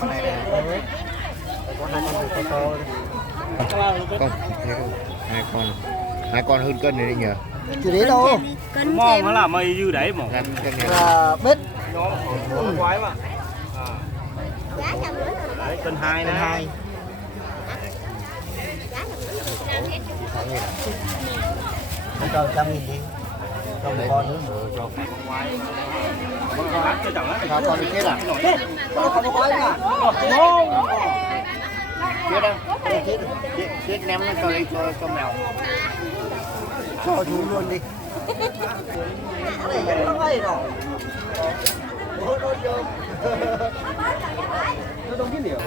con này nè. Có hai con to to. Con, hai con hơn cân này đi nhờ. Chỉ đấy đâu. Mong nó là mây dư đấy mà. Là bếp. Nó quái mà. Đấy, cân 2 nè. 2. Anh cho 100.000 đi. Cho một con nữa. Cho con quái. Con bán cho chẳng á. Con đi chết à? Con quái à? Chết đâu? Chết ném nó cho đây cho mèo. Cho chú luôn đi. Nó hay rồi. Nó đông cái điều.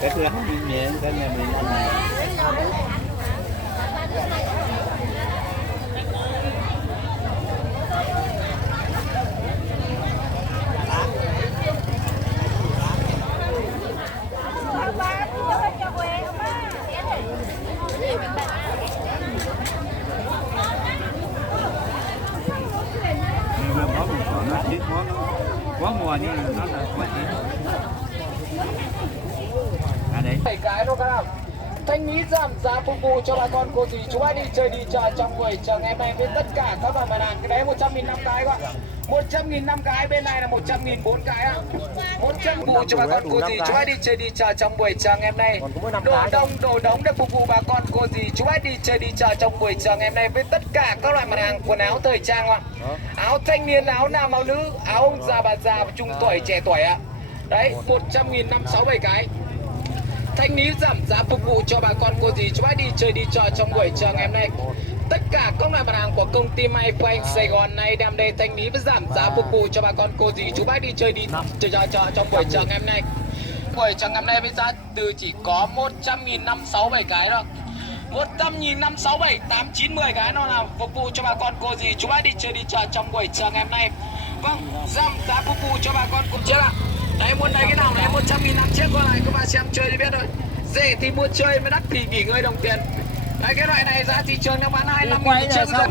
Cái thứ đi nhẹ cái nhà mình ăn này. Quá mùa nhưng nó là quá chín. À đấy. 7 cái đâu các nào. Thanh lý giảm giá phục vụ cho bà con cô dì chú ai đi chơi đi chợ trong buổi chợ ngày mai với tất cả các bà mặt hàng. Cái đấy 100.000 5 cái các bạn. 100.000 5 cái, bên này là 100.000 4 cái á. 100 phục vụ cho bà con cô dì chú ai đi chơi đi chợ trong buổi chợ ngày hôm nay. Đồ đống để phục vụ bà con cô dì chú ai đi chơi đi chợ trong buổi chợ ngày hôm nay với tất cả các loại mặt hàng quần áo thời trang ạ. Áo thanh niên, áo nam, áo nữ, áo ông già bà già, trung tuổi trẻ tuổi ạ. Đấy, 100.000 5 6 7 cái. Thanh lý giảm giá phục vụ cho bà con cô dì chú bác đi chơi đi chợ trong buổi chợ ngày hôm nay. Tất cả các loại mặt hàng của công ty May Frank Sài Gòn này đem đây thanh lý với giảm giá phục vụ cho bà con cô dì chú bác đi chơi đi chợ trong buổi chợ ngày hôm nay. Buổi chợ ngày hôm nay với giá từ chỉ có 100.000 5 6 7 cái thôi. 100.000 5 6 7 8 9 10 cái nó là phục vụ cho bà con cô dì chú bác đi chơi đi chợ trong buổi chợ ngày hôm nay. Vâng, giảm giá phục vụ cho bà con cùng chiếc ạ. Đấy, muốn đây cái nào này 100.000 5 chiếc, qua lại các bạn xem chơi thì biết rồi. Rẻ thì mua chơi, mới đắt thì nghỉ ngơi đồng tiền. Đấy, cái loại này giá thị trường nó bán 25.000 một chiếc rồi.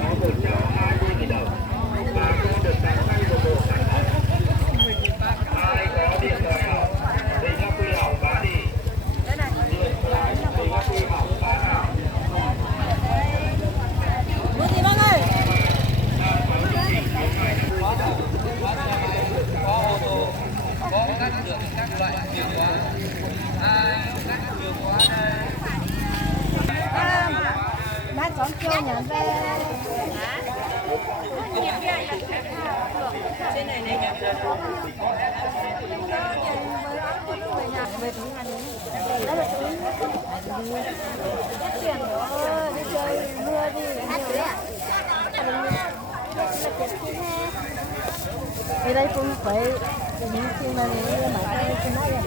Bác con chưa nhận về. Trên này này. Về tụi anh. Đó là tụi tiền rồi, đi chơi mưa đi. Thì đây cũng phải những khi mà mình mà đây thì nói là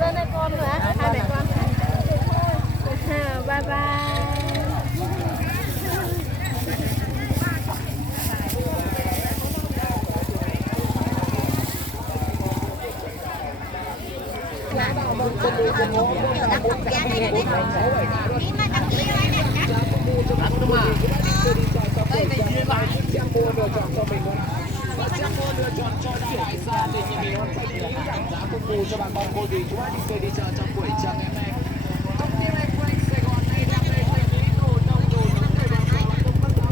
lên đây con nữa, hai mẹ con. Bye bye. Cho bà con cô dì chú bác đi chơi đi chợ trong buổi chợ ngày hôm nay. Công ty May Frank Sài Gòn này đang đây thanh lý đồ đông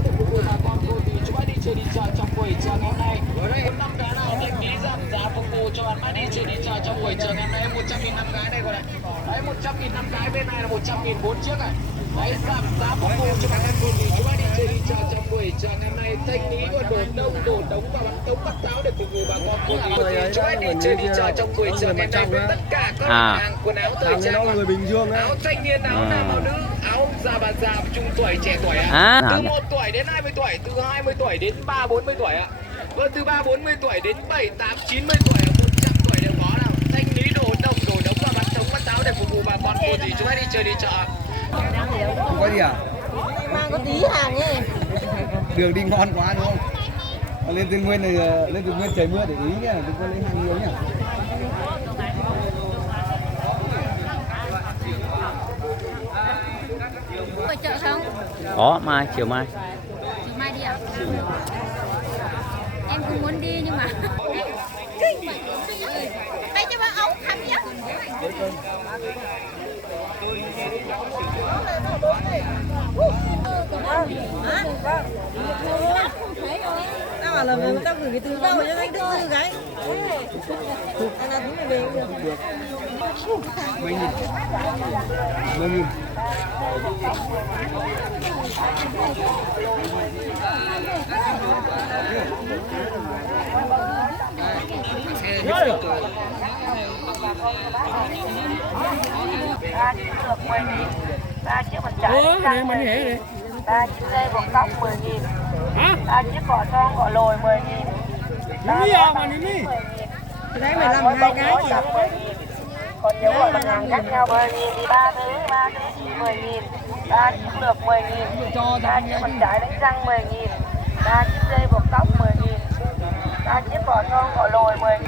để phục vụ bà con cô dì chú bác đi chơi đi chợ trong buổi chợ ngày hôm nay. Ở đây 5 cái nào thanh lý giảm giá phục vụ cho bạn bác đi chơi đi chợ trong buổi chợ ngày hôm nay. 100.000 5 cái này rồi này. Đấy, 100.000 5 cái, bên này là 100.000 4 chiếc này. Đấy, giảm giá phục vụ cho bà con cô dì chú bác đi chơi đi chợ trong buổi chợ ngày hôm nay. Thanh lý có đồ đống và bắn tống bắt táo để phục vụ bà con cô dì chú bác đi chơi đi chợ trong buổi chợ ngày hôm nay với tất cả các mặt hàng quần áo thời trang, người bình dương áo thanh niên, áo nam, áo nữ, áo già bà già, trung tuổi trẻ tuổi ạ. Từ 1 tuổi đến 20 tuổi, từ 20 tuổi đến 3 40 tuổi ạ. Vâng, từ 3 40 tuổi đến 7 8 90 tuổi, 100 tuổi đều có nào. Thanh lý đồ đống và bắn tống bắt táo để phục vụ bà con cô dì chú bác đi chơi đi chợ. Không có gì à? Mang có tí hàng ấy. Đường đi ngon quá đúng không? Lên Tuyên Nguyên này, lên Tuyên Nguyên trời mưa để ý nhá, đừng có lên hàng nhiều nhá. hội chợ không? Có mai, chiều mai. Chiều mai đi à? Em cũng muốn đi nhưng mà đây cho bác ống khăm nhá. Tao bảo là tao gửi cái túi đâu cho anh đưa cái gái. Anh là túi về được. 10.000. Này mình nhẹ đi. 3 chiếc dây buộc tóc 10.000. 3 chiếc cỏ son cỏ lồi 10.000. Đi à mà đi đi. Cái đấy mày làm hai cái chị. Còn nếu mà mặt hàng khác nhau 10.000 thì 3 thứ chỉ 10.000. 3 chiếc lược 10.000. 3 chiếc mặt trái đánh răng 10.000. 3 chiếc dây buộc tóc 10.000. 3 chiếc cỏ son cỏ lồi 10.000.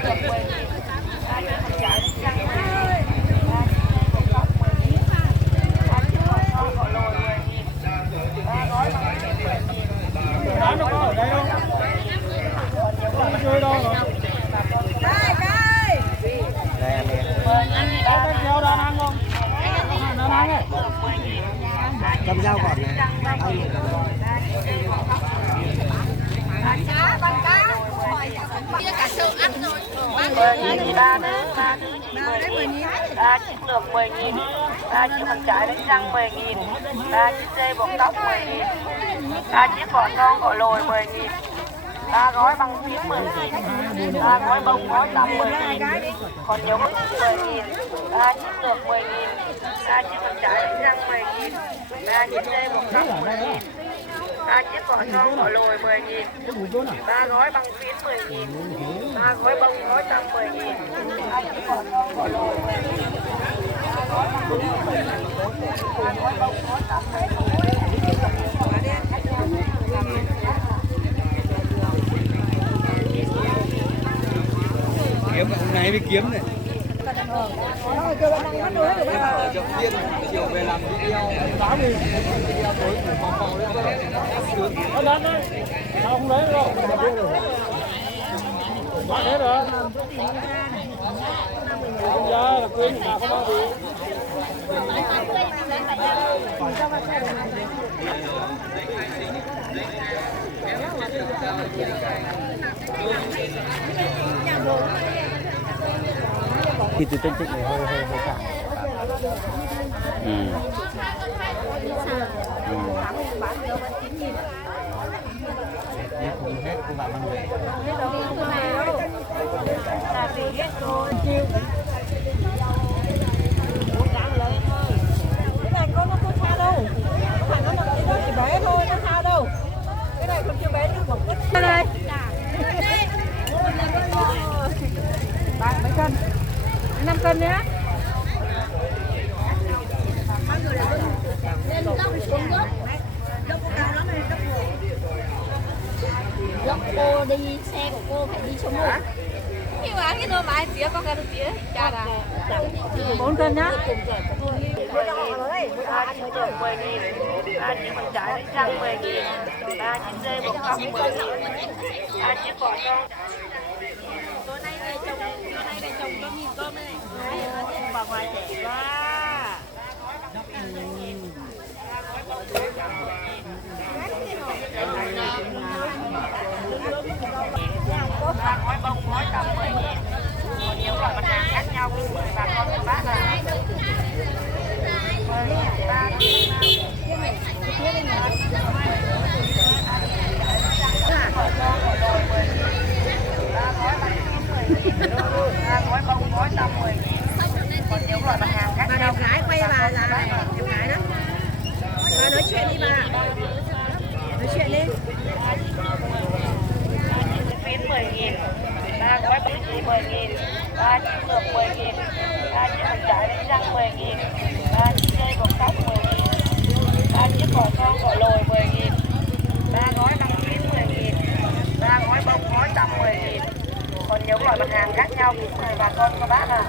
3 chiếc mặt trái đánh răng 10.000. 3 chiếc dây buộc tóc 10.000. 3 chiếc cỏ son cỏ lồi 10.000. 3 gói bằng phím 10.000. Bán nó có ở đây không? Không chơi đâu rồi. Có keo đang ăn không? Đang ăn ấy. Cầm dao gọt này. Kia cả sâu ăn rồi. 10.000 3 thứ chỉ 10.000. 3 chiếc lược 10.000. 3 chiếc mặt trái đánh răng 10.000. 3 chiếc dây buộc tóc 10.000. 3 chiếc cỏ son cỏ lồi 10.000. 3 gói băng phím 10.000. 3 gói bông gói tăm 10.000. Còn nhiều mức 10.000. 3 chiếc lược 10.000. 3 chiếc mặt trái đánh răng 10.000. 3 chiếc dây buộc tóc 10.000. 3 chiếc cỏ son cỏ lồi 10.000. 3 gói băng phím 10.000. 3 gói bông gói tăm 10.000. 3 chiếc cỏ son cỏ lồi 10.000. 3 gói băng phím 10.000. 3 gói bông gói tăm 10.000. Kiếm hôm nay mới kiếm này. Chợ Phiên chiều về làm video 8.000. Tối của màu lên sướng. Nó đánh đấy. Sao không lấy đâu? Bán hết rồi. Không ra là quên mà không bao gì. Thì từ trên này hơi cả. Không hết cô bạn mang về. Cái này con nó không tha đâu. Phải nó chỉ bé thôi, nó tha đâu. Cái này còn chưa bé được một cái. Đây. 3 mấy cân? 5 cân nhé. Lúc cô đi xe của cô phải đi số 1. Nhưng mà cái đồ máy tía con cái đồ tía cha là 4 cân nhá. 10.000. 3 chiếc lược 10.000. 3 chiếc mặt trái đánh răng 10.000. 3 chiếc dây buộc tóc 10.000. 3 chiếc cỏ son. tối nay về chồng cho nhìn cơm đây này. Bà ngoài trẻ quá. Gói bông gói tầm 10.000. Còn nhiều loại mặt hàng khác nhau mời bà con các bác là 3 gói bông gói tầm 10.000. Còn nhiều loại mặt hàng khác Bà nhau. đẹp gái quay bà là đẹp gái đó. Bà nói chuyện đi bà. Nói chuyện đi. Phím 10.000. 3 gói bông chỉ 10.000. 3 chiếc lược 10.000. 3 chiếc mặt trái đánh răng 10.000. 3 chiếc dây buộc tóc 10.000. 3 chiếc cỏ son cỏ lồi 10.000. 3 gói băng phím 10.000. 3 gói bông gói tầm 10.000. Còn nhiều loại mặt hàng khác nhau cũng mời bà con các bác à.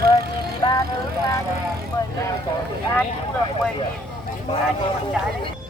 10.000 thì 3 thứ chỉ 10.000. chiếc lược 10.000, chiếc con trái đấy.